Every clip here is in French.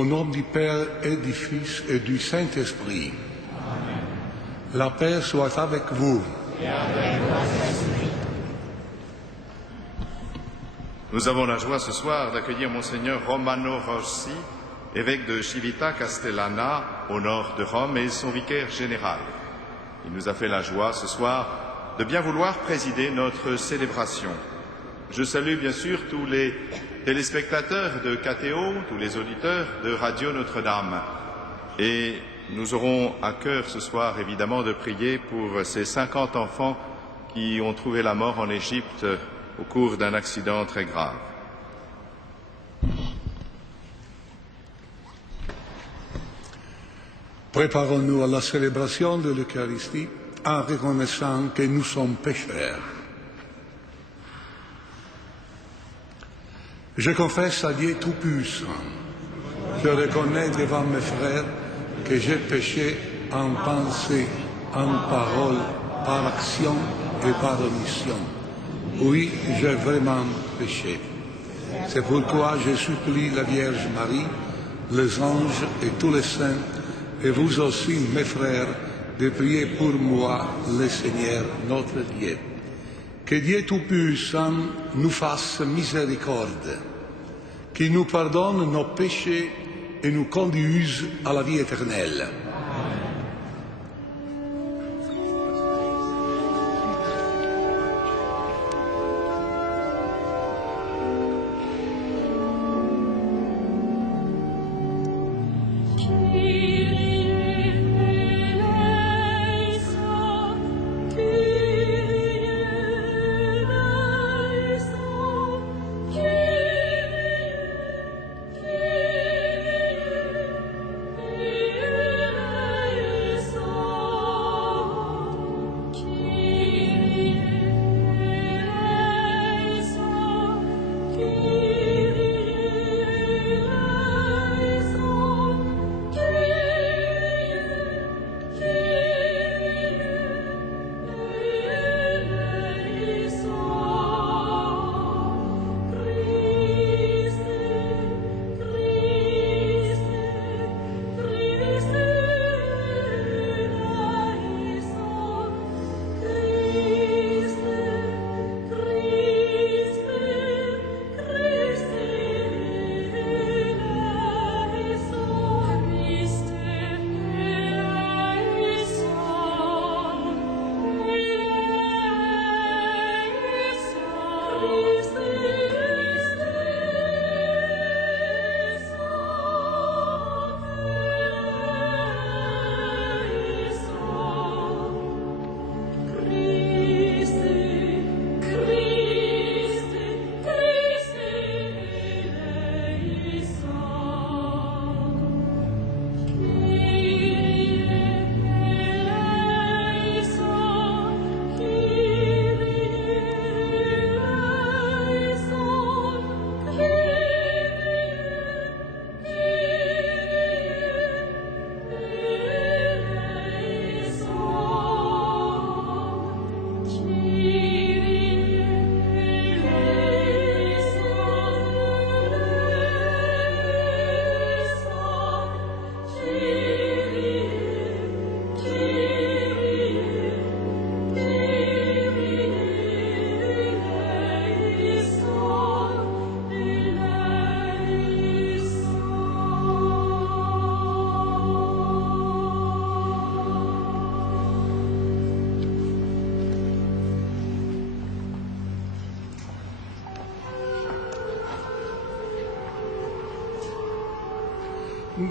Au nom du Père et du Fils et du Saint-Esprit. La paix soit avec vous. Nous avons la joie ce soir d'accueillir Monseigneur Romano Rossi, évêque de Civita Castellana, au nord de Rome, et son vicaire général. Il nous a fait la joie ce soir de bien vouloir présider notre célébration. Je salue bien sûr tous les téléspectateurs de KTO, tous les auditeurs de Radio Notre-Dame. Et nous aurons à cœur ce soir évidemment de prier pour ces 50 enfants qui ont trouvé la mort en Égypte au cours d'un accident très grave. Préparons-nous à la célébration de l'Eucharistie en reconnaissant que nous sommes pécheurs. Je confesse à Dieu Tout-Puissant, je reconnais devant mes frères que j'ai péché en pensée, en parole, par action et par omission. Oui, j'ai vraiment péché. C'est pourquoi je supplie la Vierge Marie, les anges et tous les saints, et vous aussi, mes frères, de prier pour moi, le Seigneur, notre Dieu. Que Dieu Tout-Puissant nous fasse miséricorde, qu'il nous pardonne nos péchés et nous conduise à la vie éternelle.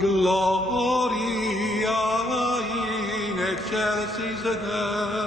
Gloria in excelsis Deo.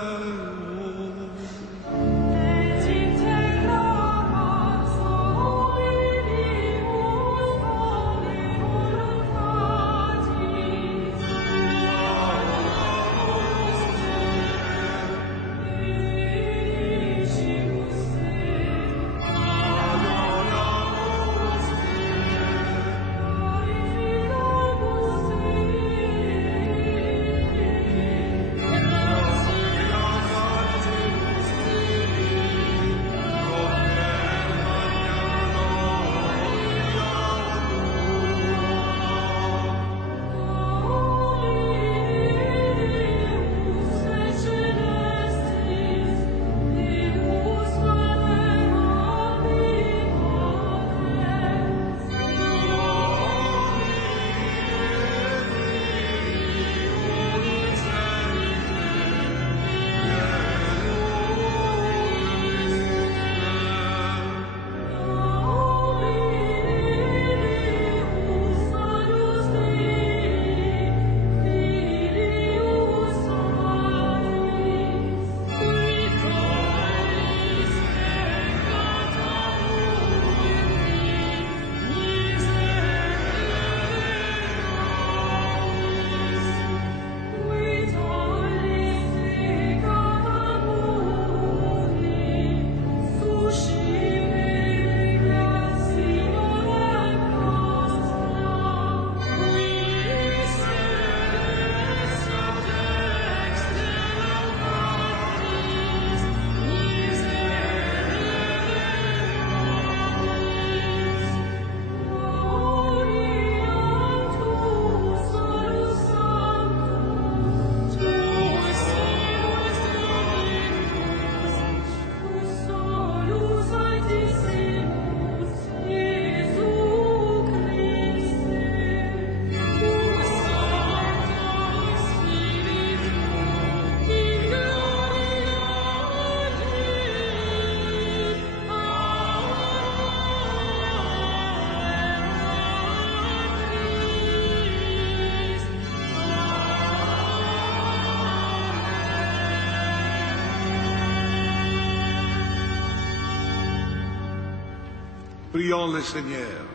Prions le Seigneur.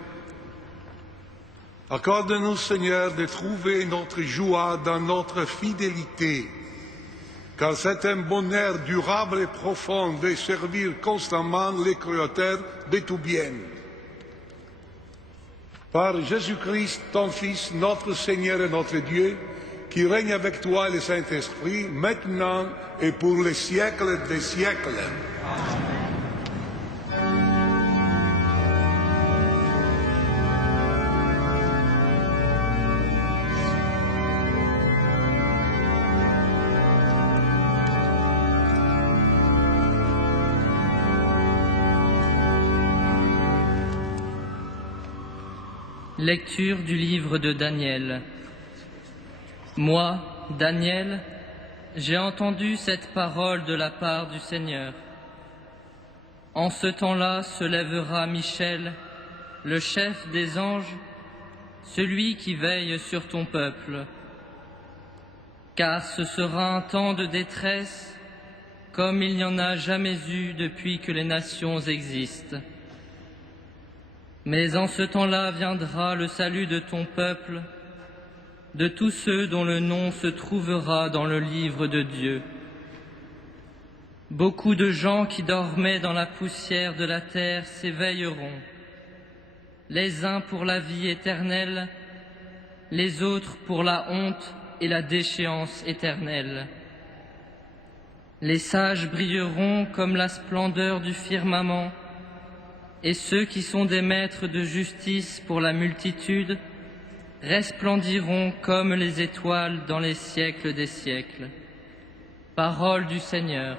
Accorde-nous, Seigneur, de trouver notre joie dans notre fidélité, car c'est un bonheur durable et profond de servir constamment le Créateur de tout bien. Par Jésus-Christ, ton Fils, notre Seigneur et notre Dieu, qui règne avec toi et le Saint-Esprit, maintenant et pour les siècles des siècles. Lecture du livre de Daniel. Moi, Daniel, j'ai entendu cette parole de la part du Seigneur. En ce temps-là se lèvera Michel, le chef des anges, celui qui veille sur ton peuple. Car ce sera un temps de détresse comme il n'y en a jamais eu depuis que les nations existent. Mais en ce temps-là viendra le salut de ton peuple, de tous ceux dont le nom se trouvera dans le livre de Dieu. Beaucoup de gens qui dormaient dans la poussière de la terre s'éveilleront, les uns pour la vie éternelle, les autres pour la honte et la déchéance éternelle. Les sages brilleront comme la splendeur du firmament, et ceux qui sont des maîtres de justice pour la multitude resplendiront comme les étoiles dans les siècles des siècles. Parole du Seigneur.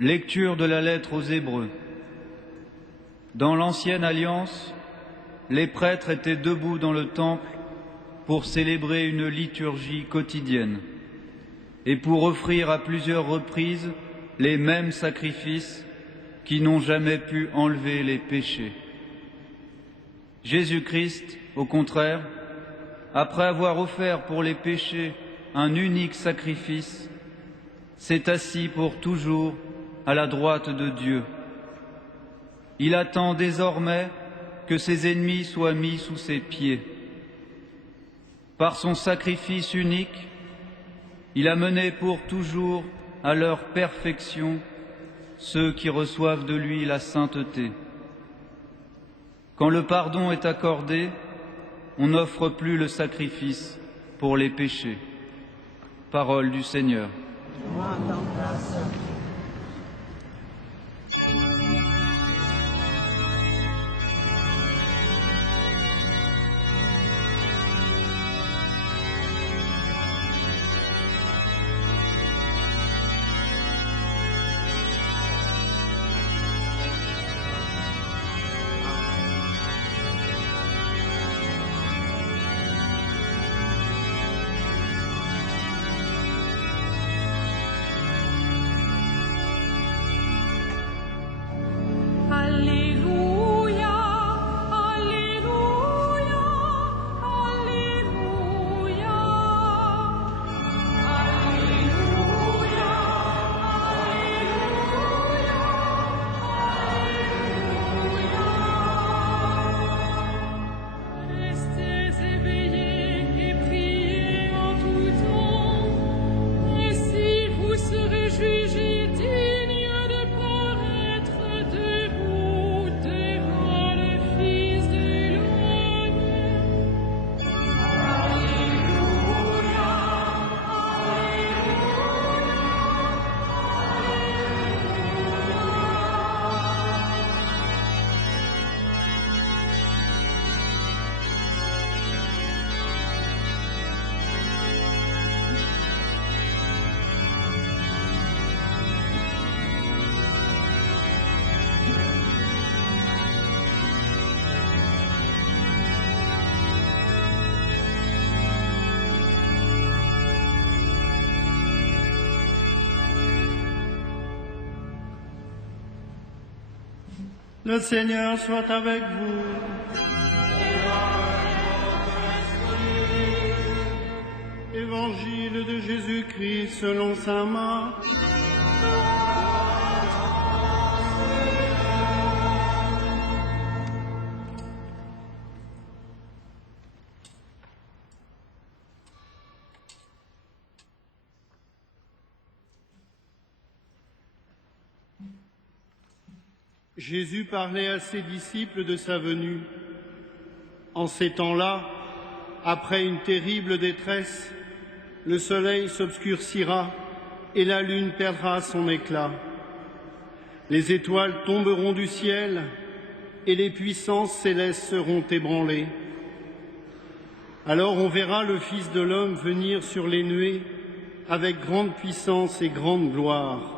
Lecture de la lettre aux Hébreux. Dans l'Ancienne Alliance, les prêtres étaient debout dans le temple pour célébrer une liturgie quotidienne et pour offrir à plusieurs reprises les mêmes sacrifices qui n'ont jamais pu enlever les péchés. Jésus-Christ, au contraire, après avoir offert pour les péchés un unique sacrifice, s'est assis pour toujours à la droite de Dieu. Il attend désormais que ses ennemis soient mis sous ses pieds. Par son sacrifice unique, il a mené pour toujours à leur perfection ceux qui reçoivent de lui la sainteté. Quand le pardon est accordé, on n'offre plus le sacrifice pour les péchés. Parole du Seigneur. Le Seigneur soit avec vous. Évangile de Jésus-Christ selon saint Marc. Jésus parlait à ses disciples de sa venue. En ces temps-là, après une terrible détresse, le soleil s'obscurcira et la lune perdra son éclat. Les étoiles tomberont du ciel et les puissances célestes seront ébranlées. Alors on verra le Fils de l'homme venir sur les nuées avec grande puissance et grande gloire.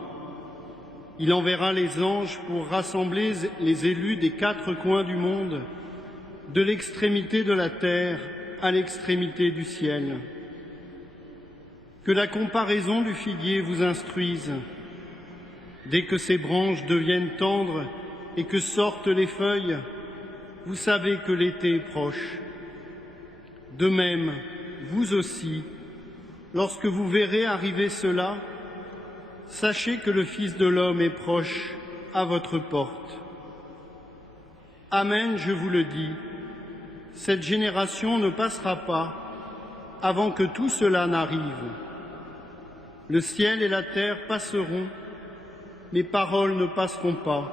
Il enverra les anges pour rassembler les élus des 4 coins du monde, de l'extrémité de la terre à l'extrémité du ciel. Que la comparaison du figuier vous instruise. Dès que ses branches deviennent tendres et que sortent les feuilles, vous savez que l'été est proche. De même, vous aussi, lorsque vous verrez arriver cela, sachez que le Fils de l'homme est proche, à votre porte. Amen, je vous le dis, cette génération ne passera pas avant que tout cela n'arrive. Le ciel et la terre passeront, mes paroles ne passeront pas.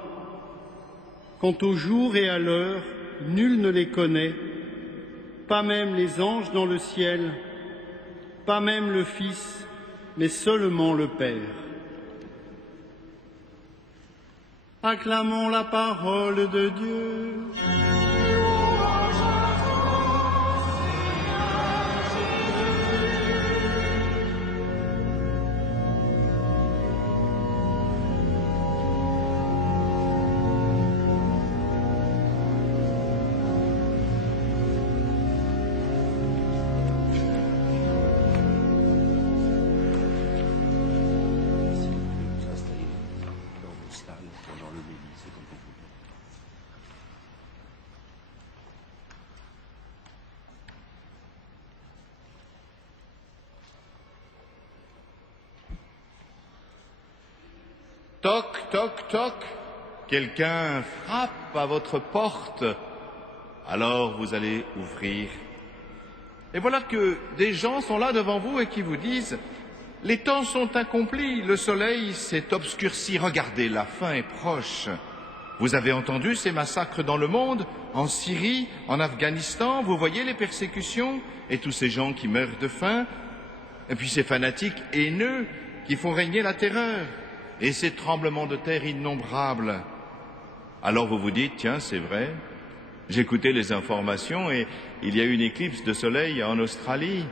Quant au jour et à l'heure, nul ne les connaît, pas même les anges dans le ciel, pas même le Fils, mais seulement le Père. Acclamons la parole de Dieu. Toc, toc, toc. Quelqu'un frappe à votre porte. alors vous allez ouvrir. Et voilà que des gens sont là devant vous et qui vous disent « Les temps sont accomplis, le soleil s'est obscurci, regardez, la fin est proche. » Vous avez entendu ces massacres dans le monde, en Syrie, en Afghanistan, vous voyez les persécutions et tous ces gens qui meurent de faim, et puis ces fanatiques haineux qui font régner la terreur, et ces tremblements de terre innombrables. Alors vous vous dites, tiens, c'est vrai, j'écoutais les informations et il y a eu une éclipse de soleil en Australie,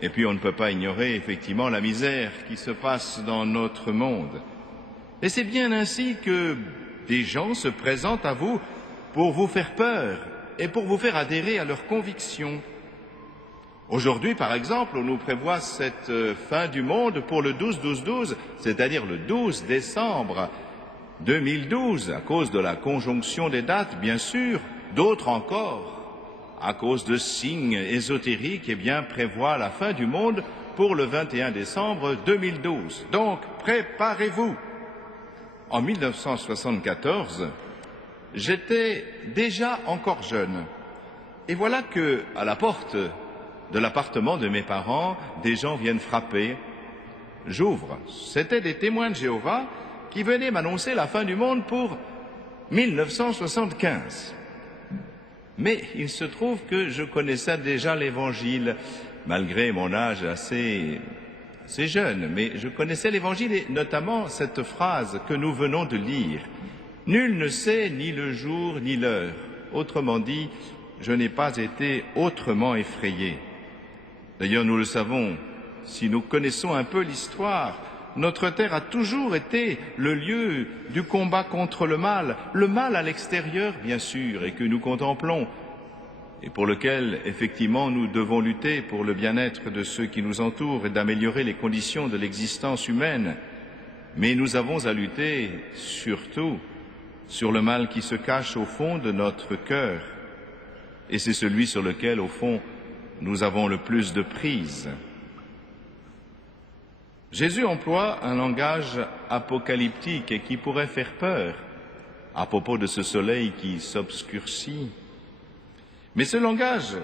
et puis on ne peut pas ignorer effectivement la misère qui se passe dans notre monde. Et c'est bien ainsi que des gens se présentent à vous pour vous faire peur et pour vous faire adhérer à leurs convictions. Aujourd'hui, par exemple, on nous prévoit cette fin du monde pour le 12-12-12, c'est-à-dire le 12 décembre 2012, à cause de la conjonction des dates, bien sûr, d'autres encore, à cause de signes ésotériques, prévoient la fin du monde pour le 21 décembre 2012. Donc, préparez-vous. En 1974, j'étais déjà encore jeune. Et voilà que, à la porte de l'appartement de mes parents, des gens viennent frapper. J'ouvre. C'étaient des témoins de Jéhovah qui venaient m'annoncer la fin du monde pour 1975. Mais il se trouve que je connaissais déjà l'Évangile, malgré mon âge assez jeune, mais je connaissais l'Évangile et notamment cette phrase que nous venons de lire. « Nul ne sait ni le jour ni l'heure. » Autrement dit, je n'ai pas été autrement effrayé. D'ailleurs, nous le savons, si nous connaissons un peu l'histoire, notre terre a toujours été le lieu du combat contre le mal à l'extérieur, bien sûr, et que nous contemplons, et pour lequel, effectivement, nous devons lutter pour le bien-être de ceux qui nous entourent et d'améliorer les conditions de l'existence humaine. Mais nous avons à lutter, surtout, sur le mal qui se cache au fond de notre cœur. Et c'est celui sur lequel, au fond, nous avons le plus de prise. Jésus emploie un langage apocalyptique et qui pourrait faire peur à propos de ce soleil qui s'obscurcit. Mais ce langage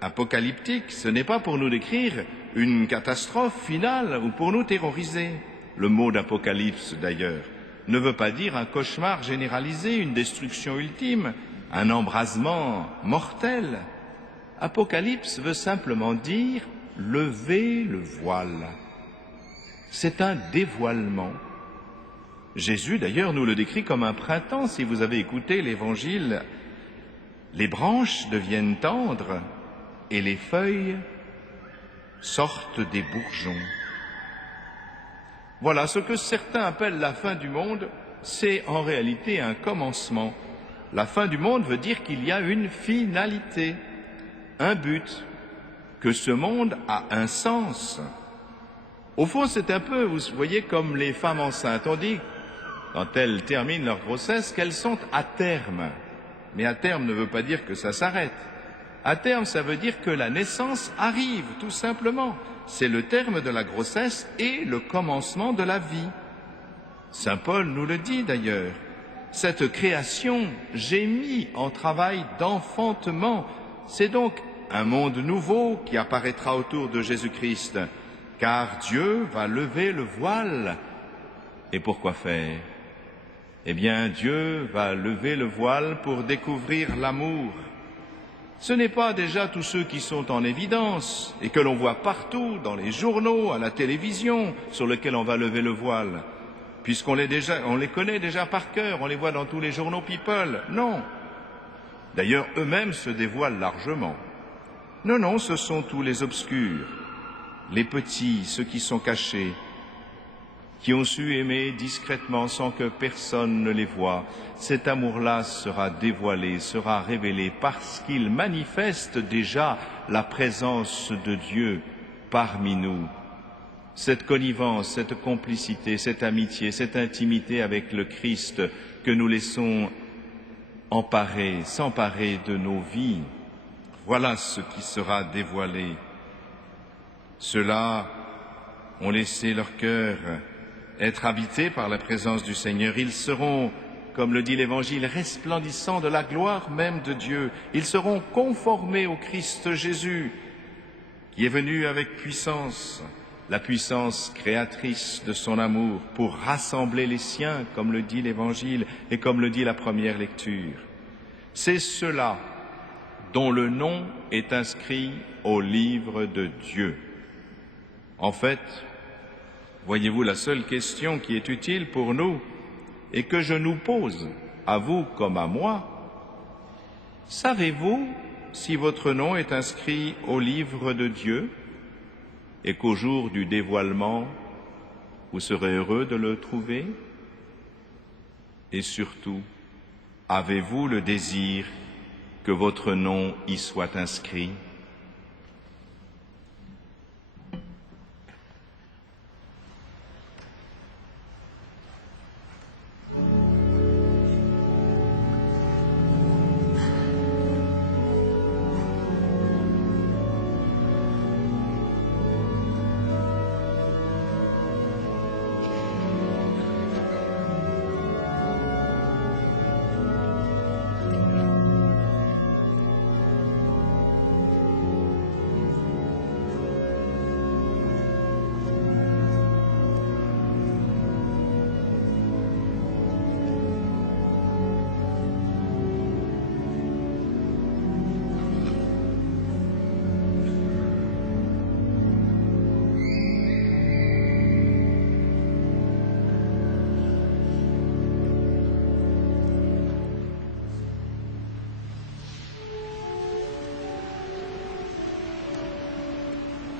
apocalyptique, ce n'est pas pour nous décrire une catastrophe finale ou pour nous terroriser. Le mot d'apocalypse, d'ailleurs, ne veut pas dire un cauchemar généralisé, une destruction ultime, un embrasement mortel. Apocalypse veut simplement dire lever le voile. C'est un dévoilement. Jésus, d'ailleurs, nous le décrit comme un printemps. Si vous avez écouté l'Évangile, les branches deviennent tendres et les feuilles sortent des bourgeons. Voilà, ce que certains appellent la fin du monde, c'est en réalité un commencement. La fin du monde veut dire qu'il y a une finalité, un but, que ce monde a un sens. Au fond, c'est un peu, vous voyez, comme les femmes enceintes. On dit, quand elles terminent leur grossesse, qu'elles sont à terme. Mais à terme ne veut pas dire que ça s'arrête. À terme, ça veut dire que la naissance arrive, tout simplement. C'est le terme de la grossesse et le commencement de la vie. Saint Paul nous le dit d'ailleurs. Cette création gémit en travail d'enfantement. C'est donc un monde nouveau qui apparaîtra autour de Jésus-Christ, car Dieu va lever le voile. Et pourquoi faire ? Eh bien, Dieu va lever le voile pour découvrir l'amour. Ce n'est pas déjà tous ceux qui sont en évidence et que l'on voit partout, dans les journaux, à la télévision, sur lesquels on va lever le voile, puisqu'on les connaît déjà par cœur, on les voit dans tous les journaux people. Non. D'ailleurs, eux-mêmes se dévoilent largement. Non, ce sont tous les obscurs, les petits, ceux qui sont cachés, qui ont su aimer discrètement sans que personne ne les voie. Cet amour-là sera dévoilé, sera révélé parce qu'il manifeste déjà la présence de Dieu parmi nous. Cette connivence, cette complicité, cette amitié, cette intimité avec le Christ que nous laissons s'emparer de nos vies. Voilà ce qui sera dévoilé. Ceux-là ont laissé leur cœur être habités par la présence du Seigneur. Ils seront comme le dit l'Évangile, resplendissant de la gloire même de Dieu. Ils seront conformés au Christ Jésus, qui est venu avec puissance, la puissance créatrice de son amour, pour rassembler les siens, comme le dit l'Évangile et comme le dit la première lecture. C'est cela dont le nom est inscrit au livre de Dieu. En fait, voyez-vous, la seule question qui est utile pour nous et que je nous pose, à vous comme à moi, savez-vous si votre nom est inscrit au livre de Dieu et qu'au jour du dévoilement, vous serez heureux de le trouver? Et surtout, avez-vous le désir que votre nom y soit inscrit?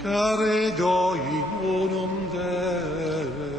Carego in unum Deo.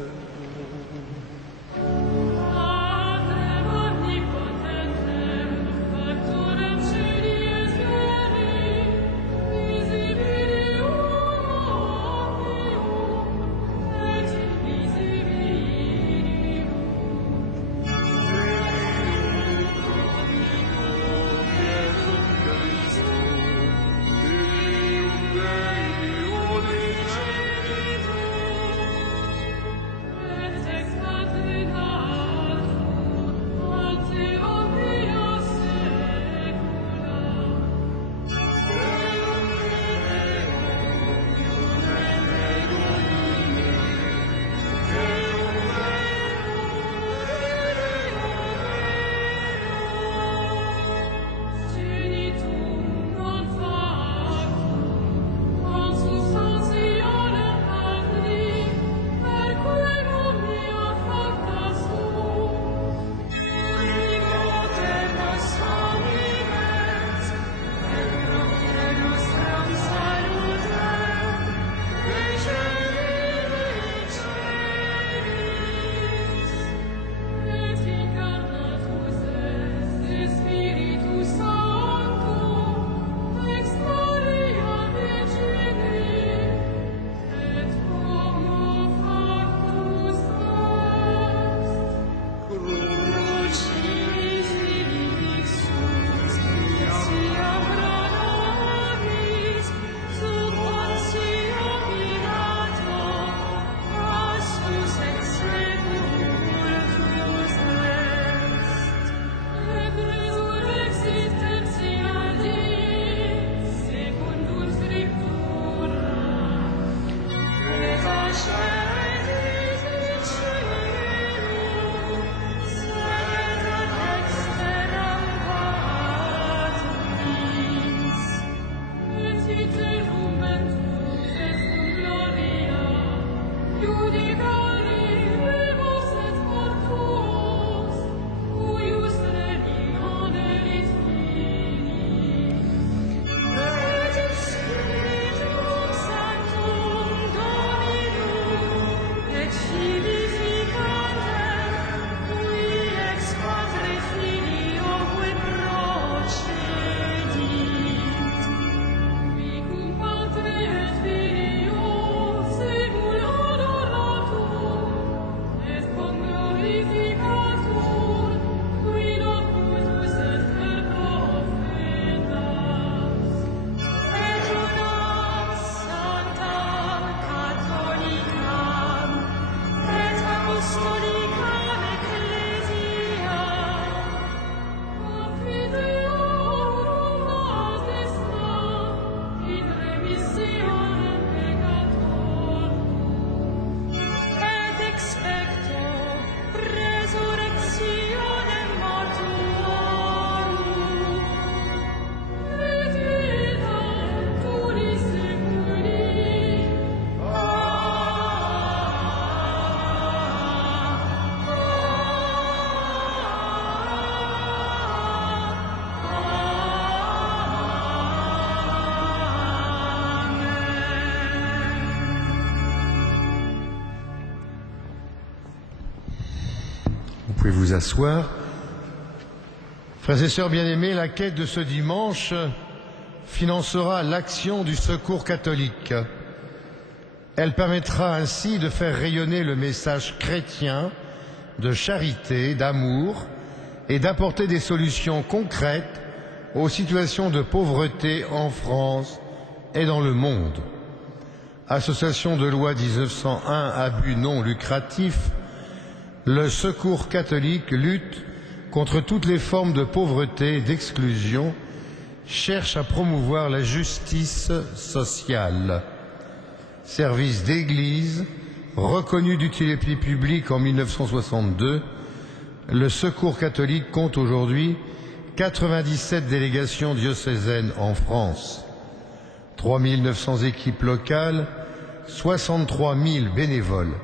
Secul Vous pouvez vous asseoir. Frères et sœurs bien-aimés, la quête de ce dimanche financera l'action du Secours catholique. Elle permettra ainsi de faire rayonner le message chrétien de charité, d'amour et d'apporter des solutions concrètes aux situations de pauvreté en France et dans le monde. Association de loi 1901 à but non lucratif, le Secours catholique lutte contre toutes les formes de pauvreté et d'exclusion, cherche à promouvoir la justice sociale. Service d'église, reconnu d'utilité publique en 1962, le Secours catholique compte aujourd'hui 97 délégations diocésaines en France, 3 900 équipes locales, 63 000 bénévoles.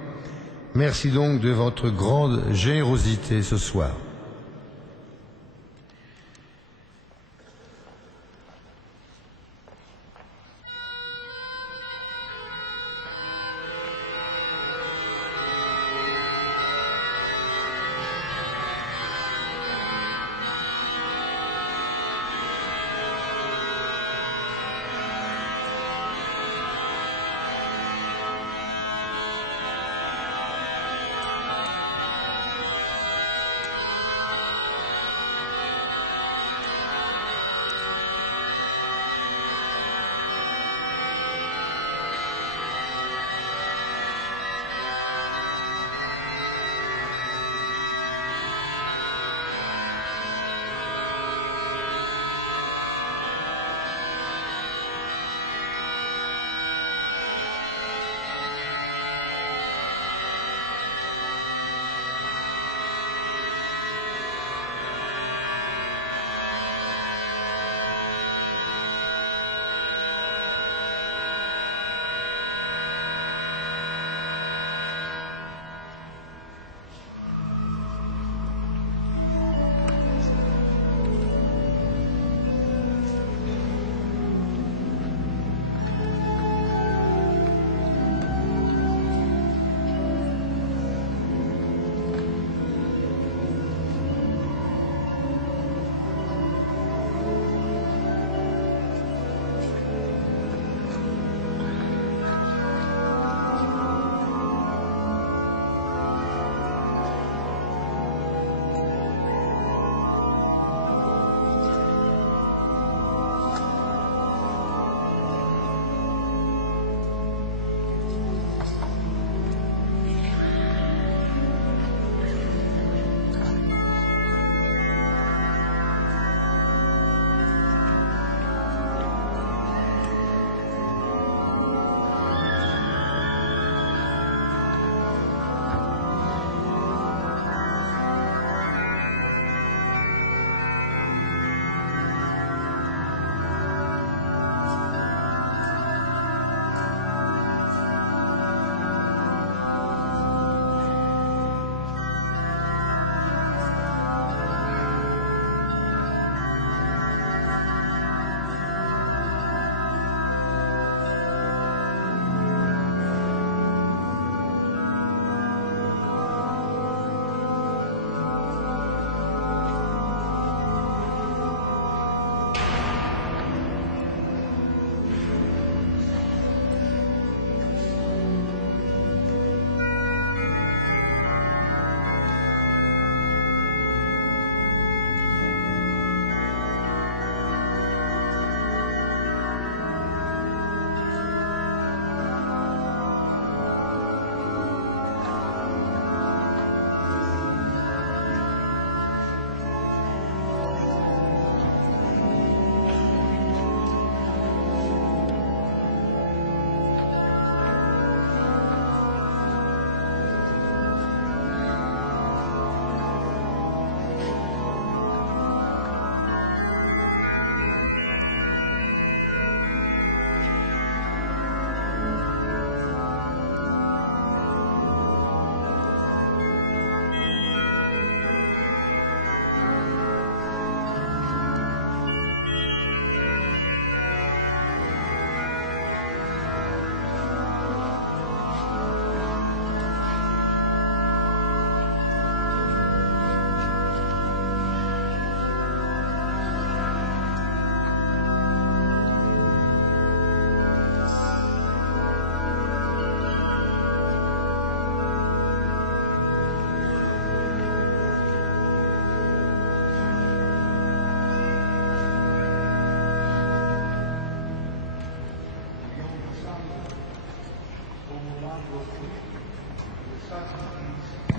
Merci donc de votre grande générosité ce soir.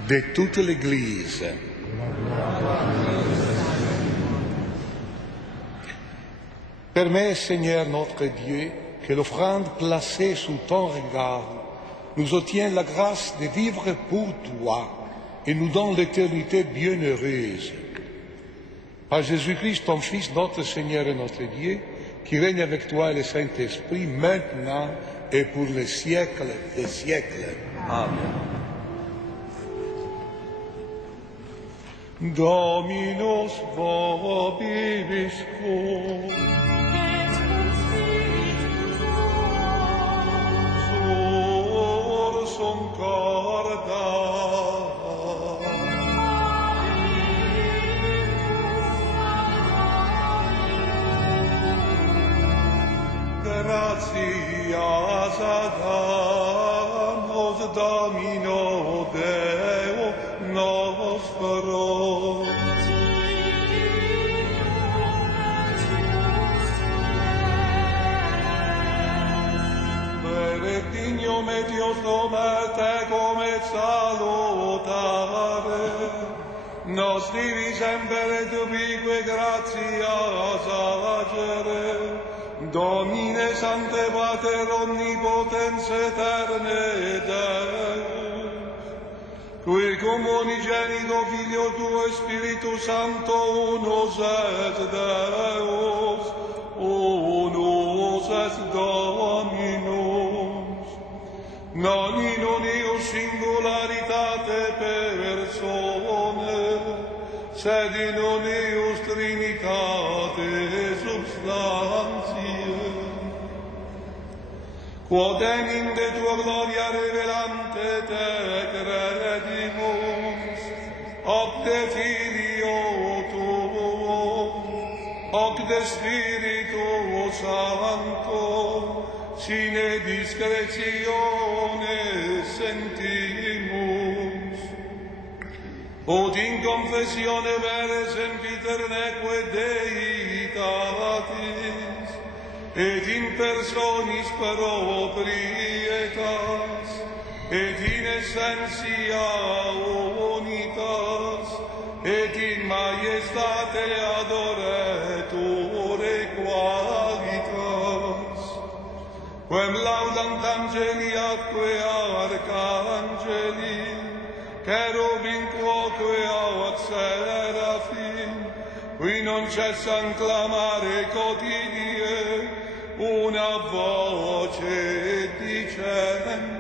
de toute l'Église. Permets, Seigneur notre Dieu, que l'offrande placée sous ton regard nous obtienne la grâce de vivre pour toi et nous donne l'éternité bienheureuse. Par Jésus-Christ, ton Fils, notre Seigneur et notre Dieu, qui règne avec toi et le Saint-Esprit, maintenant et pour les siècles des siècles. Amen. Dominus vobiscum. Sursum corda. Gratias damos Domino Deo nostro. Benedignum et Dios domete come salutare, nos divisem et ubique gratias agere, Domine Sancte Pater Omnipotens Eterne Deus, qui cum unigenito Filio Tuo Spiritus Sancto unus et Deus, unus et Dominus, non in unius singularitate persone, sed in unius Trinitate substantiae, quod enim de tua gloria revelante te credimus, hoc de Filio tuo, hoc de Spiritu Sancto, sine discretione sentimus, ut in confessione vere sempiterneque Deitatis, et in personis proprietas, et in essentia unitas, et in majestate adoreture qualitas, quem laudant angeli atque arcangeli, cherubim quoque aut seraphim, qui non cessan clamare quotidie una voce dicente.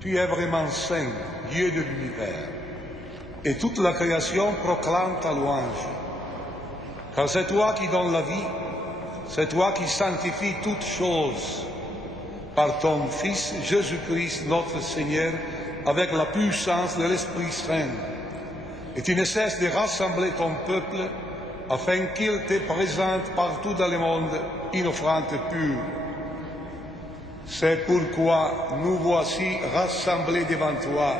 Tu es vraiment saint, Dieu de l'univers, et toute la création proclame ta louange. Car c'est toi qui donnes la vie, c'est toi qui sanctifies toutes choses par ton Fils Jésus-Christ notre Seigneur, avec la puissance de l'Esprit Saint. Et tu ne cesses de rassembler ton peuple afin qu'il te présente partout dans le monde une offrande pure. C'est pourquoi nous voici rassemblés devant toi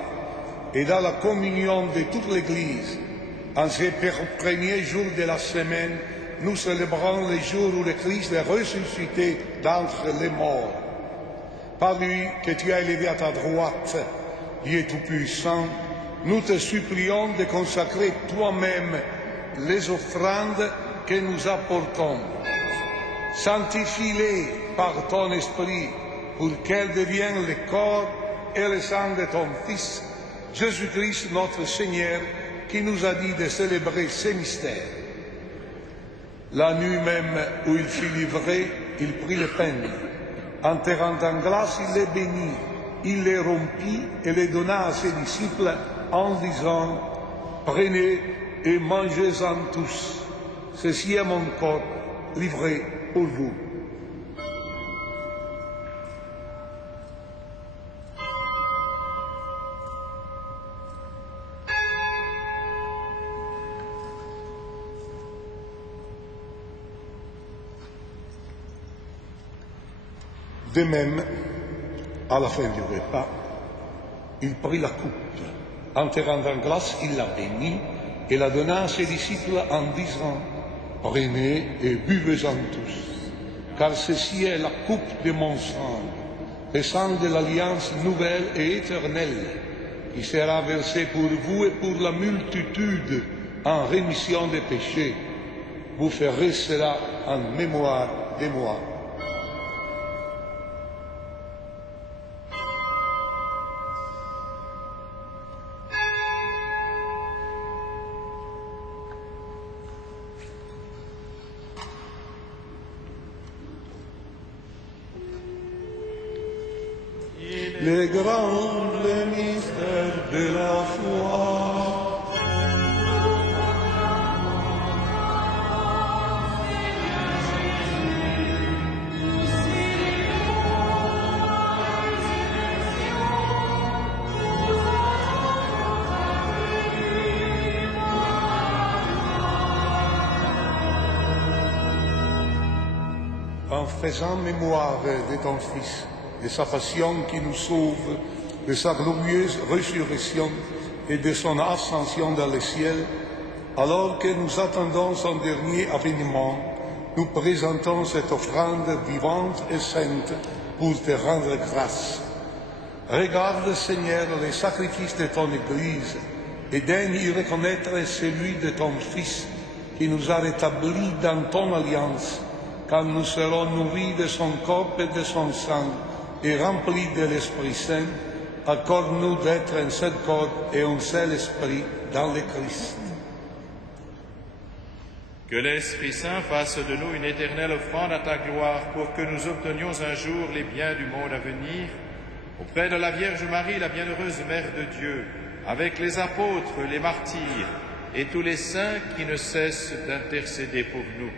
et dans la communion de toute l'Église. En ce premier jour de la semaine, nous célébrons le jour où le Christ est ressuscité d'entre les morts. Par lui que tu as élevé à ta droite, Dieu Tout-Puissant, nous te supplions de consacrer toi-même les offrandes que nous apportons. Sanctifie-les par ton esprit pour qu'elles deviennent le corps et le sang de ton Fils, Jésus-Christ notre Seigneur, qui nous a dit de célébrer ces mystères. La nuit même où il fut livré, il prit le pain. Enterrant en glace, il les bénit, il les rompit et les donna à ses disciples en disant, « Prenez et mangez-en tous. Ceci est mon corps livré pour vous. » De même, à la fin du repas, il prit la coupe. Enterrant en glace, il la bénit et la donna à ses disciples en disant, « Prenez et buvez-en tous, car ceci est la coupe de mon sang, le sang de l'alliance nouvelle et éternelle, qui sera versé pour vous et pour la multitude en rémission des péchés. Vous ferez cela en mémoire de moi. » Les grands mystères de la foi. En faisant mémoire de ton Fils, de sa passion qui nous sauve, de sa glorieuse résurrection et de son ascension dans le ciel, alors que nous attendons son dernier avènement, nous présentons cette offrande vivante et sainte pour te rendre grâce. Regarde, Seigneur, les sacrifices de ton Église et daigne y reconnaître celui de ton Fils qui nous a rétablis dans ton alliance, quand nous serons nourris de son corps et de son sang, et remplis de l'Esprit Saint, accorde-nous d'être un seul corps et un seul esprit dans le Christ. Que l'Esprit Saint fasse de nous une éternelle offrande à ta gloire pour que nous obtenions un jour les biens du monde à venir, auprès de la Vierge Marie, la bienheureuse Mère de Dieu, avec les apôtres, les martyrs et tous les saints qui ne cessent d'intercéder pour nous.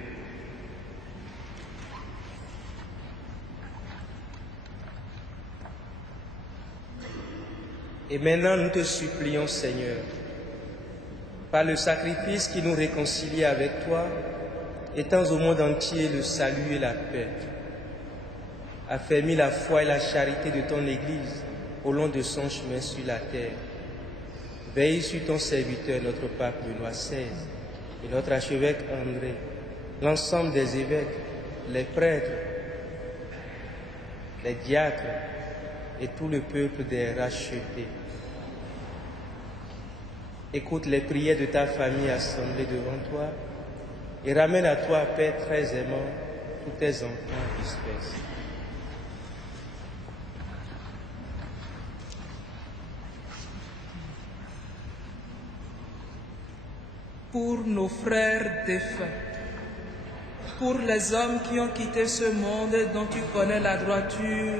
Et maintenant, nous te supplions, Seigneur, par le sacrifice qui nous réconcilie avec toi, étends au monde entier le salut et la paix. Affermis la foi et la charité de ton Église au long de son chemin sur la terre. Veille sur ton serviteur, notre pape Benoît XVI, et notre archevêque André, l'ensemble des évêques, les prêtres, les diacres et tout le peuple des rachetés. Écoute les prières de ta famille assemblée devant toi et ramène à toi, Père très aimant, tous tes enfants dispersés. Pour nos frères défunts, pour les hommes qui ont quitté ce monde dont tu connais la droiture,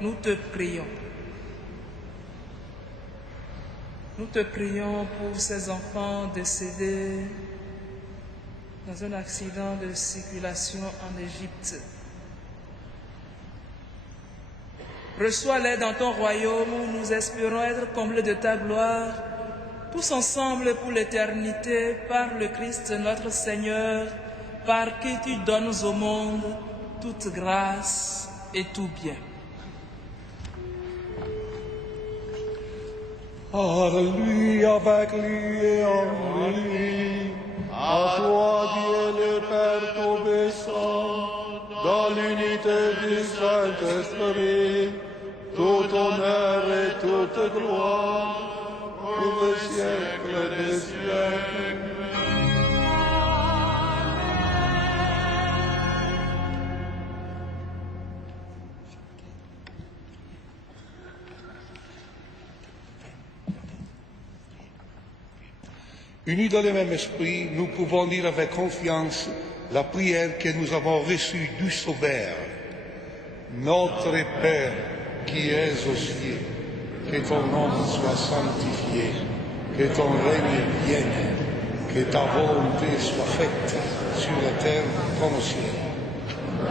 nous te prions. Nous te prions pour ces enfants décédés dans un accident de circulation en Égypte. Reçois-les dans ton royaume où nous espérons être comblés de ta gloire, tous ensemble pour l'éternité, par le Christ notre Seigneur, par qui tu donnes au monde toute grâce et tout bien. Par lui, avec lui et en lui, à toi Dieu le Père Tout-Puissant, dans l'unité du Saint-Esprit, tout honneur et toute gloire, pour le siècle des siècles. Unis dans le même esprit, nous pouvons dire avec confiance la prière que nous avons reçue du Sauveur. Notre Père qui es aux cieux, que ton nom soit sanctifié, que ton règne vienne, que ta volonté soit faite sur la terre comme au ciel.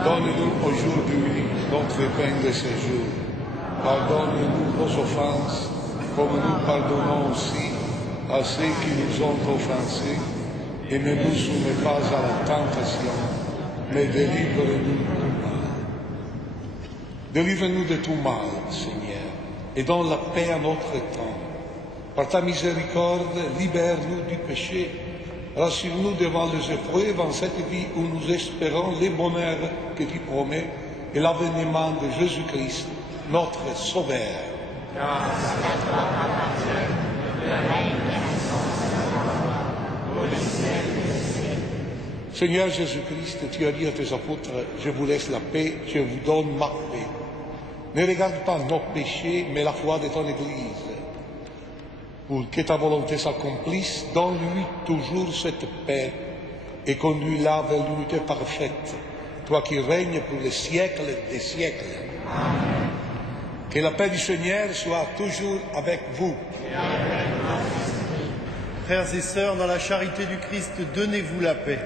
Donne-nous aujourd'hui notre pain de ce jour. Pardonne-nous nos offenses, comme nous pardonnons aussi à ceux qui nous ont offensés, et ne nous soumets pas à la tentation, mais délivre-nous du mal. Délivre-nous de tout mal, Seigneur, et donne la paix à notre temps. Par ta miséricorde, libère-nous du péché. Rassure-nous devant les épreuves en cette vie où nous espérons les bonheurs que tu promets et l'avènement de Jésus-Christ, notre Sauveur. Seigneur Jésus-Christ, tu as dit à tes apôtres, je vous laisse la paix, je vous donne ma paix. Ne regarde pas nos péchés, mais la foi de ton Église. Pour que ta volonté s'accomplisse, donne-lui toujours cette paix et conduis-la vers l'unité parfaite, toi qui règnes pour les siècles des siècles. Amen. Que la paix du Seigneur soit toujours avec vous. Frères et sœurs, dans la charité du Christ, donnez-vous la paix.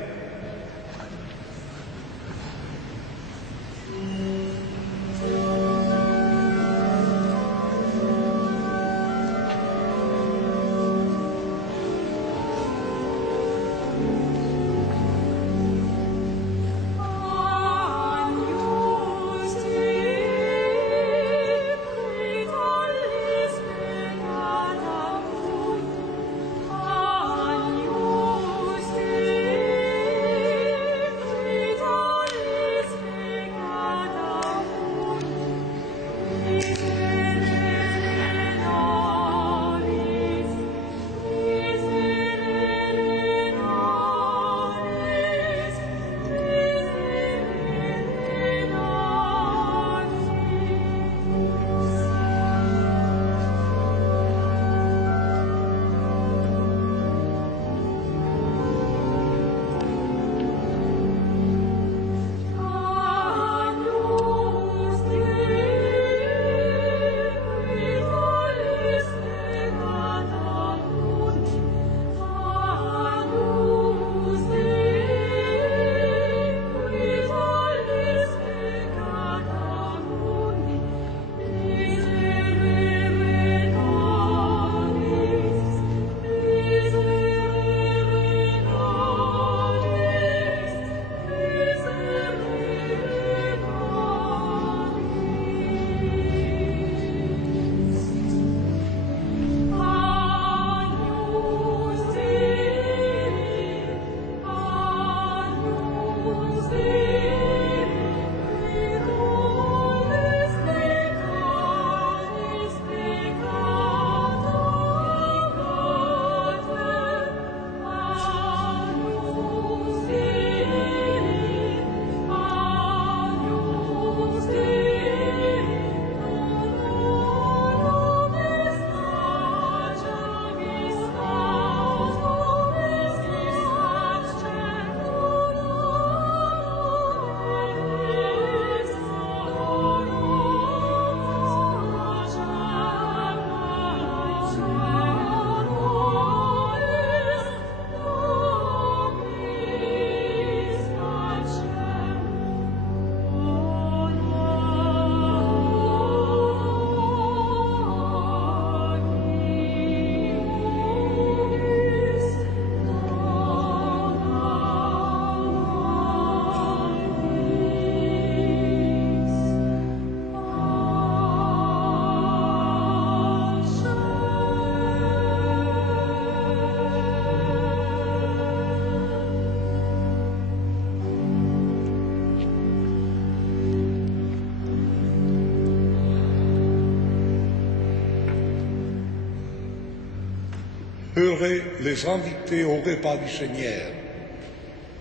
Heureux les invités au repas du Seigneur.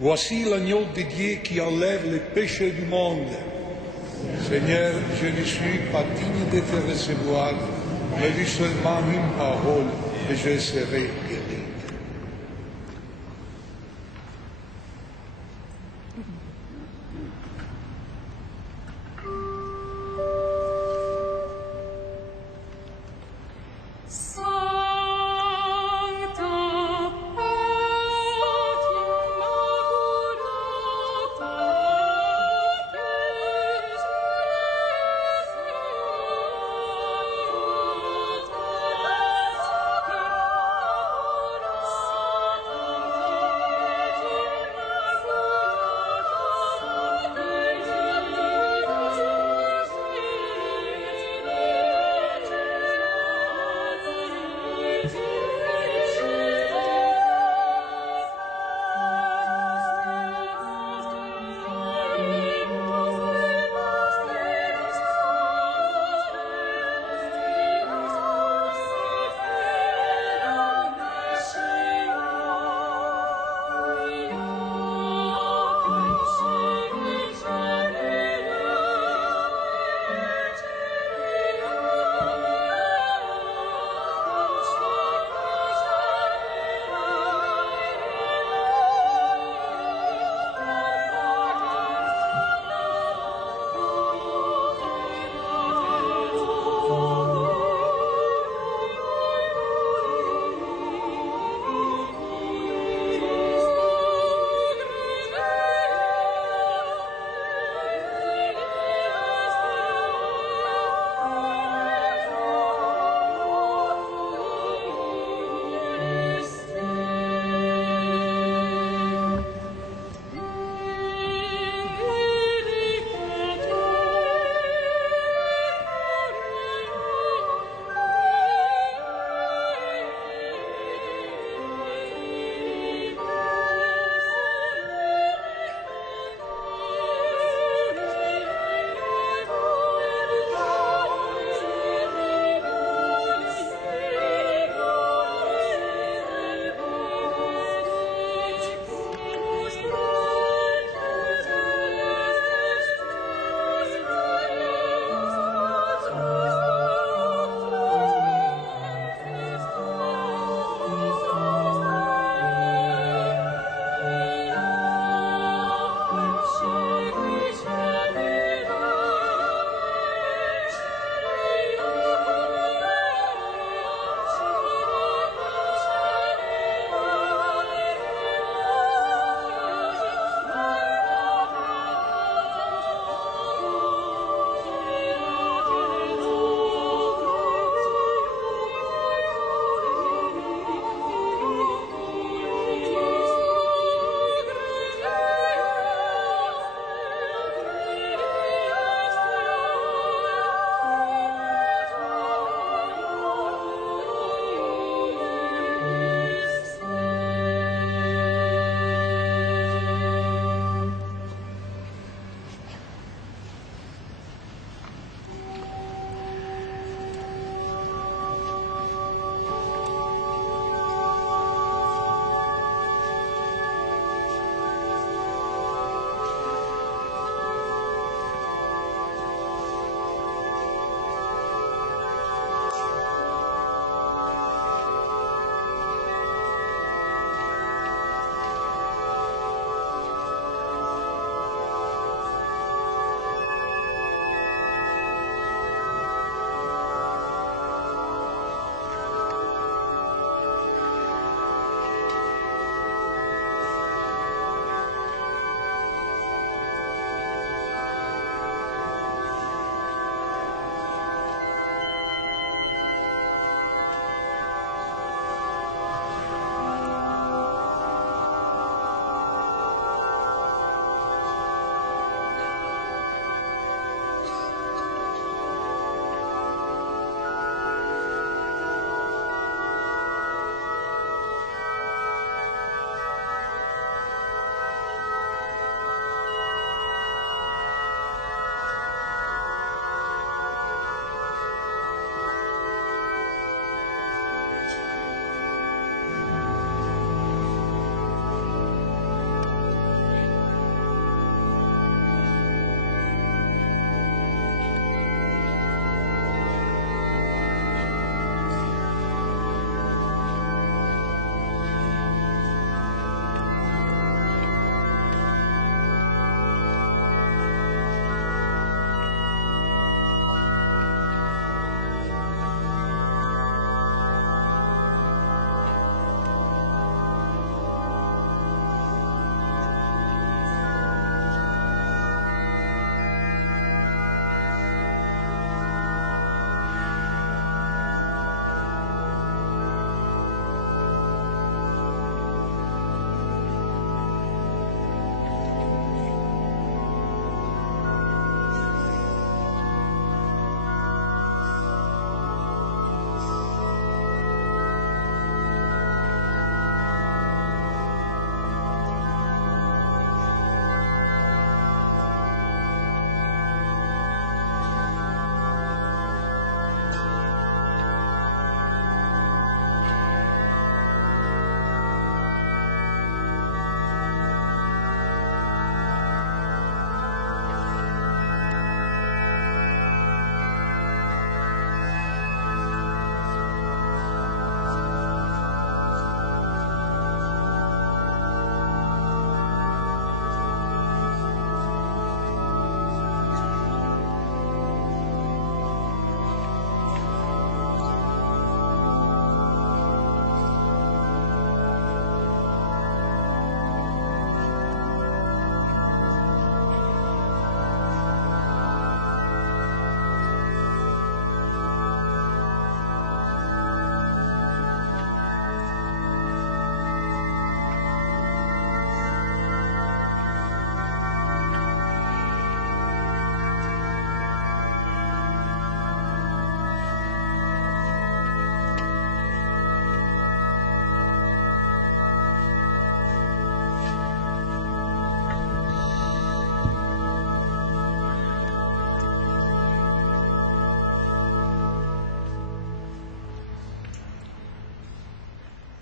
Voici l'agneau de Dieu qui enlève les péchés du monde. Seigneur, je ne suis pas digne de te recevoir, mais dis seulement une parole et je serai guéri.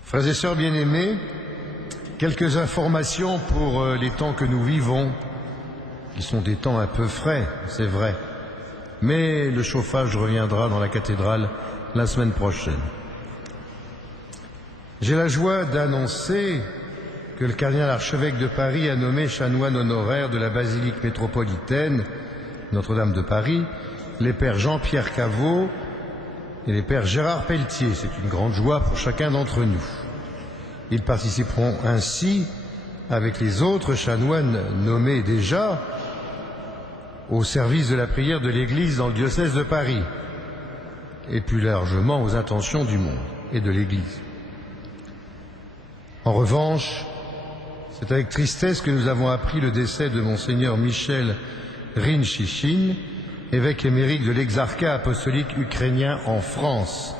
Frères et sœurs bien-aimés, quelques informations pour les temps que nous vivons, qui sont des temps un peu frais, c'est vrai, mais le chauffage reviendra dans la cathédrale la semaine prochaine. J'ai la joie d'annoncer que le cardinal archevêque de Paris a nommé chanoine honoraire de la basilique métropolitaine Notre-Dame de Paris les pères Jean-Pierre Caveau et les pères Gérard Pelletier. C'est une grande joie pour chacun d'entre nous. Ils participeront ainsi, avec les autres chanoines nommés déjà, au service de la prière de l'Église dans le diocèse de Paris, et plus largement aux intentions du monde et de l'Église. En revanche, c'est avec tristesse que nous avons appris le décès de Monseigneur Michel Rinchichin, évêque émérite de l'exarcat apostolique ukrainien en France.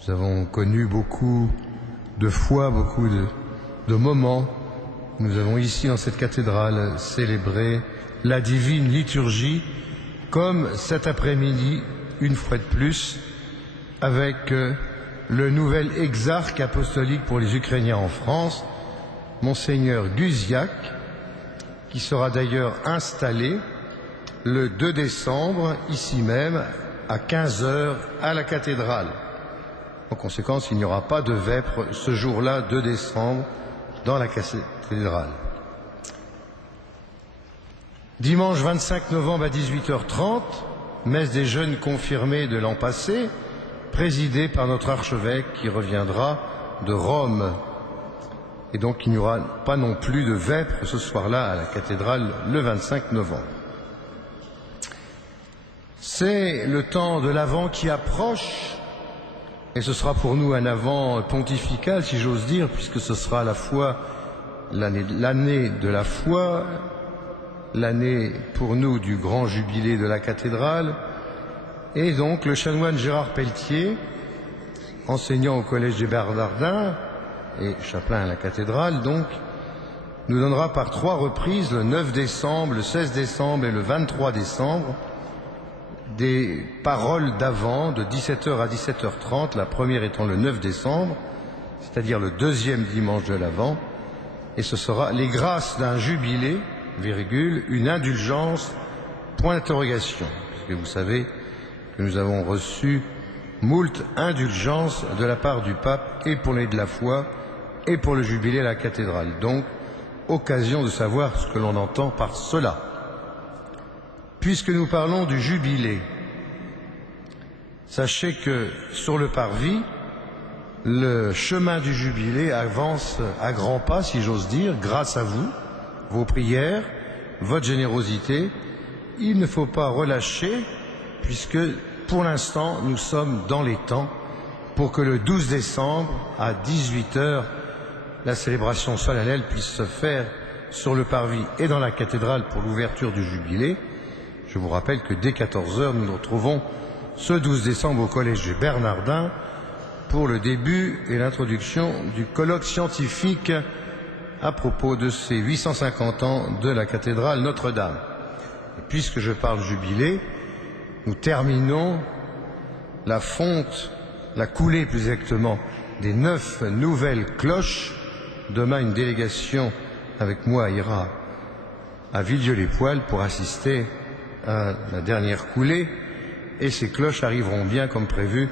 Nous avons connu beaucoup de fois, beaucoup de moments. Nous avons ici, dans cette cathédrale, célébré la divine liturgie, comme cet après-midi, une fois de plus, avec le nouvel exarque apostolique pour les Ukrainiens en France, Monseigneur Guziak, qui sera d'ailleurs installé le 2 décembre, ici même, à 15h, à la cathédrale. En conséquence, il n'y aura pas de vêpres ce jour-là, 2 décembre, dans la cathédrale. Dimanche 25 novembre à 18h30, messe des jeunes confirmés de l'an passé, présidée par notre archevêque qui reviendra de Rome. Et donc il n'y aura pas non plus de vêpres ce soir-là à la cathédrale le 25 novembre. C'est le temps de l'Avent qui approche, et ce sera pour nous un Avent pontifical, si j'ose dire, puisque ce sera à la fois l'année de la foi, l'année pour nous du grand jubilé de la cathédrale, et donc le chanoine Gérard Pelletier, enseignant au collège des Bernardins et chapelain à la cathédrale, donc, nous donnera par 3 reprises, le 9 décembre, le 16 décembre et le 23 décembre, des paroles d'Avent de 17h à 17h30, la première étant le 9 décembre, c'est-à-dire le 2e dimanche de l'Avent, et ce sera les grâces d'un jubilé, virgule, une indulgence, point d'interrogation, puisque vous savez que nous avons reçu moult indulgences de la part du pape, et pour l'année de la foi, et pour le jubilé à la cathédrale. Donc, occasion de savoir ce que l'on entend par cela. Puisque nous parlons du jubilé, sachez que sur le parvis, le chemin du jubilé avance à grands pas, si j'ose dire, grâce à vous, vos prières, votre générosité. Il ne faut pas relâcher, puisque pour l'instant, nous sommes dans les temps pour que le 12 décembre, à 18h, la célébration solennelle puisse se faire sur le parvis et dans la cathédrale pour l'ouverture du jubilé. Je vous rappelle que dès 14h, nous nous retrouvons ce 12 décembre au collège des Bernardins pour le début et l'introduction du colloque scientifique à propos de ces 850 ans de la cathédrale Notre-Dame. Et puisque je parle jubilé, nous terminons la fonte, la coulée plus exactement, des 9 nouvelles cloches. Demain, une délégation avec moi ira à Villedieu-les-Poêles pour assister à la dernière coulée, et ces cloches arriveront bien comme prévu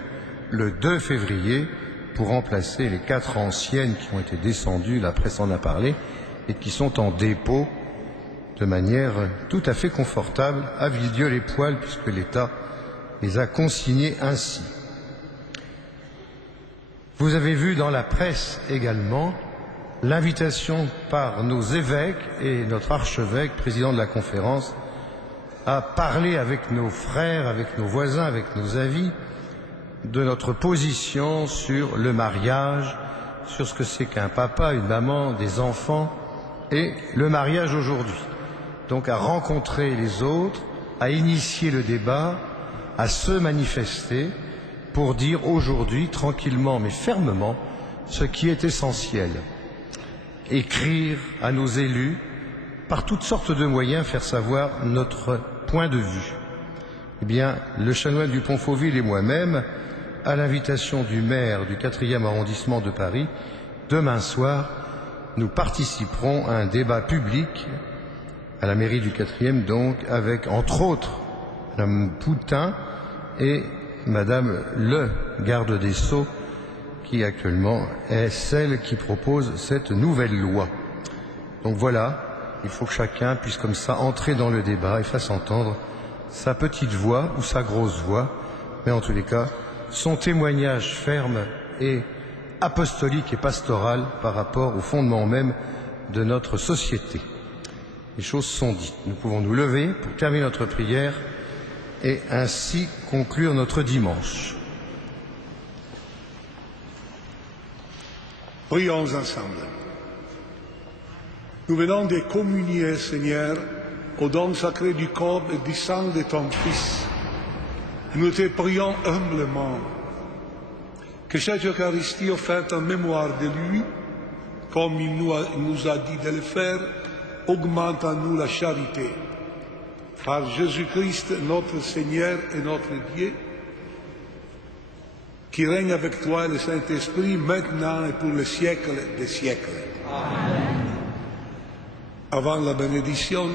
le 2 février pour remplacer les 4 anciennes qui ont été descendues, la presse en a parlé, et qui sont en dépôt de manière tout à fait confortable à Villedieu-les-Poêles, puisque l'État les a consignées ainsi. Vous avez vu dans la presse également l'invitation par nos évêques et notre archevêque, président de la conférence, à parler avec nos frères, avec nos voisins, avec nos amis, de notre position sur le mariage, sur ce que c'est qu'un papa, une maman, des enfants, et le mariage aujourd'hui. Donc à rencontrer les autres, à initier le débat, à se manifester pour dire aujourd'hui, tranquillement mais fermement, ce qui est essentiel. Écrire à nos élus, par toutes sortes de moyens, faire savoir notre point de vue. Eh bien, le chanoine du Pont-Fauville et moi-même à l'invitation du maire du 4e arrondissement de Paris, demain soir, nous participerons à un débat public à la mairie du 4e, donc, avec, entre autres, Mme Poutin et Madame le garde des Sceaux, qui actuellement est celle qui propose cette nouvelle loi. Donc voilà, il faut que chacun puisse comme ça entrer dans le débat et fasse entendre sa petite voix ou sa grosse voix, mais en tous les cas, son témoignage ferme et apostolique et pastoral par rapport au fondement même de notre société. Les choses sont dites. Nous pouvons nous lever pour terminer notre prière et ainsi conclure notre dimanche. Prions ensemble. Nous venons de communier, Seigneur, au don sacré du corps et du sang de ton Fils. Nous te prions humblement que cette Eucharistie offerte en mémoire de lui, comme il nous a dit de le faire, augmente en nous la charité. Par Jésus-Christ, notre Seigneur et notre Dieu, qui règne avec toi et le Saint-Esprit, maintenant et pour les siècles des siècles. Amen. Avant la bénédiction,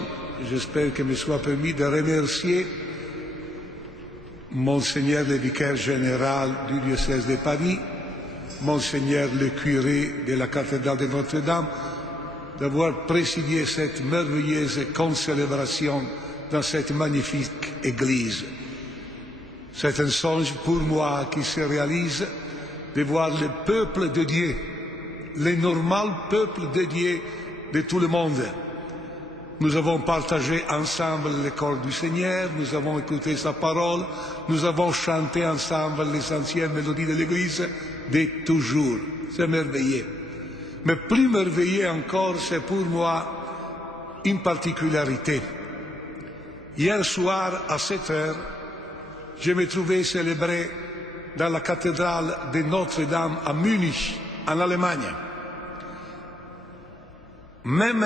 j'espère qu'il me soit permis de remercier Monseigneur le vicaire général du diocèse de Paris, Monseigneur le curé de la cathédrale de Notre-Dame, d'avoir présidé cette merveilleuse concélébration dans cette magnifique église. C'est un songe pour moi qui se réalise de voir le peuple de Dieu, le normal peuple de Dieu de tout le monde. Nous avons partagé ensemble le corps du Seigneur, nous avons écouté sa parole, nous avons chanté ensemble les anciennes mélodies de l'Église de toujours. C'est merveilleux. Mais plus merveilleux encore, c'est pour moi une particularité. Hier soir, à 7 heures, je me trouvais célébré dans la cathédrale de Notre-Dame à Munich, en Allemagne. Même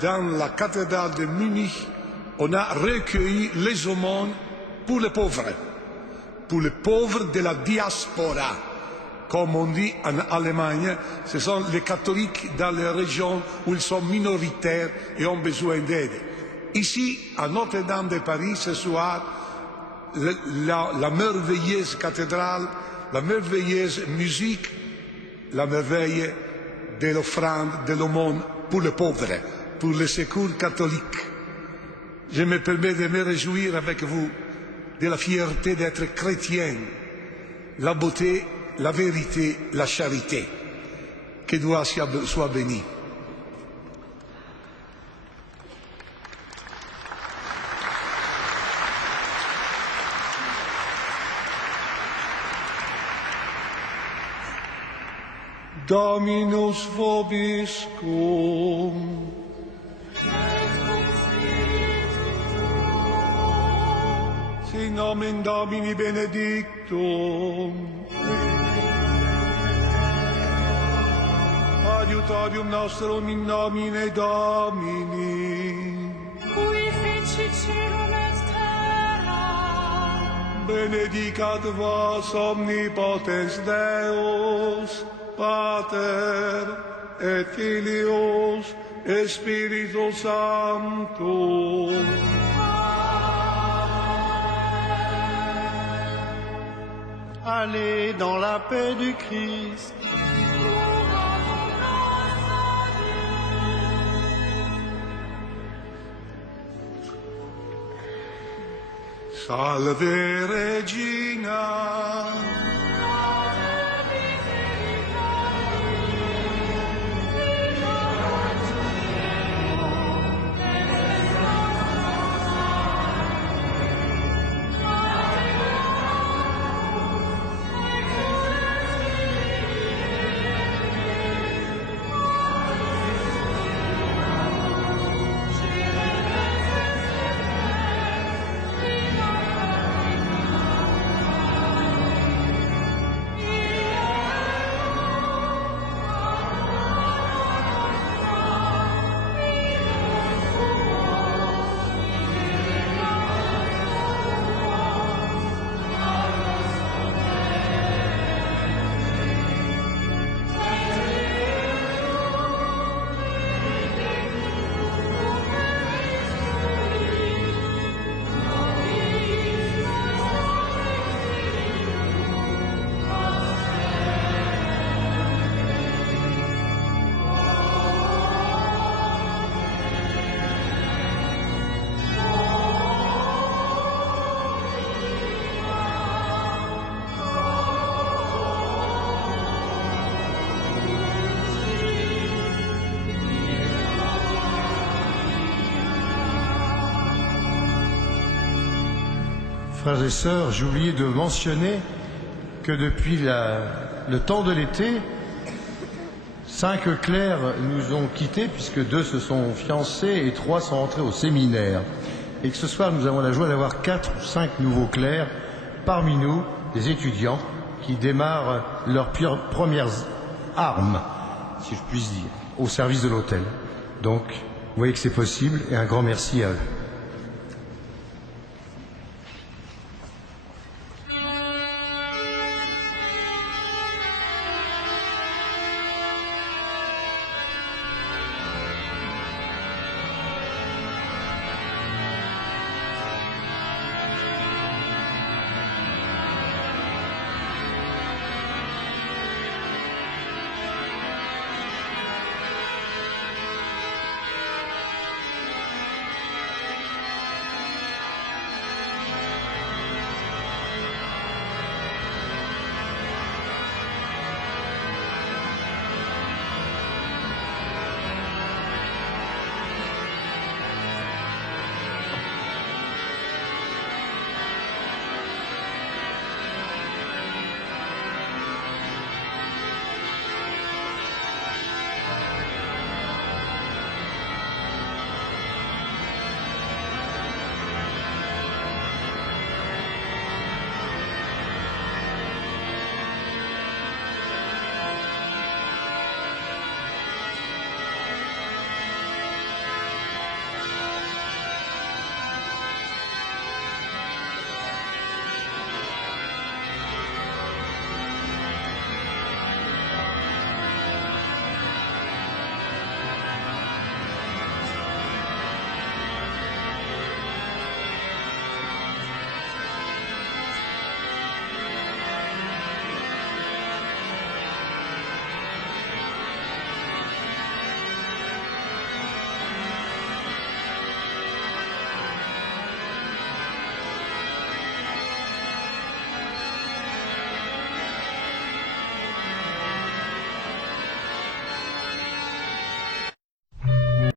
dans la cathédrale de Munich, on a recueilli les aumônes pour les pauvres de la diaspora. Comme on dit en Allemagne, ce sont les catholiques dans les régions où ils sont minoritaires et ont besoin d'aide. Ici, à Notre-Dame de Paris, ce soir, la merveilleuse cathédrale, la merveilleuse musique, la merveille de l'offrande, de l'aumône pour les pauvres, pour le secours catholique. Je me permets de me réjouir avec vous de la fierté d'être chrétien, la beauté, la vérité, la charité. Que Dieu soit béni. Dominus vobiscum. Sin nomen Domini benedictum. Adiutorium nostrum in nomine Domini. Qui feci celum et terra. Benedicat vos omnipotens Deus, Pater et Filius et Spiritus Sanctus. Allez dans la paix du Christ. Salve Regina. Frères et sœurs, j'ai oublié de mentionner que depuis le temps de l'été, 5 clercs nous ont quittés puisque 2 se sont fiancés et 3 sont entrés au séminaire. Et que ce soir, nous avons la joie d'avoir 4 ou 5 nouveaux clercs parmi nous, des étudiants qui démarrent leurs premières armes, si je puis dire, au service de l'autel. Donc, vous voyez que c'est possible et un grand merci à eux.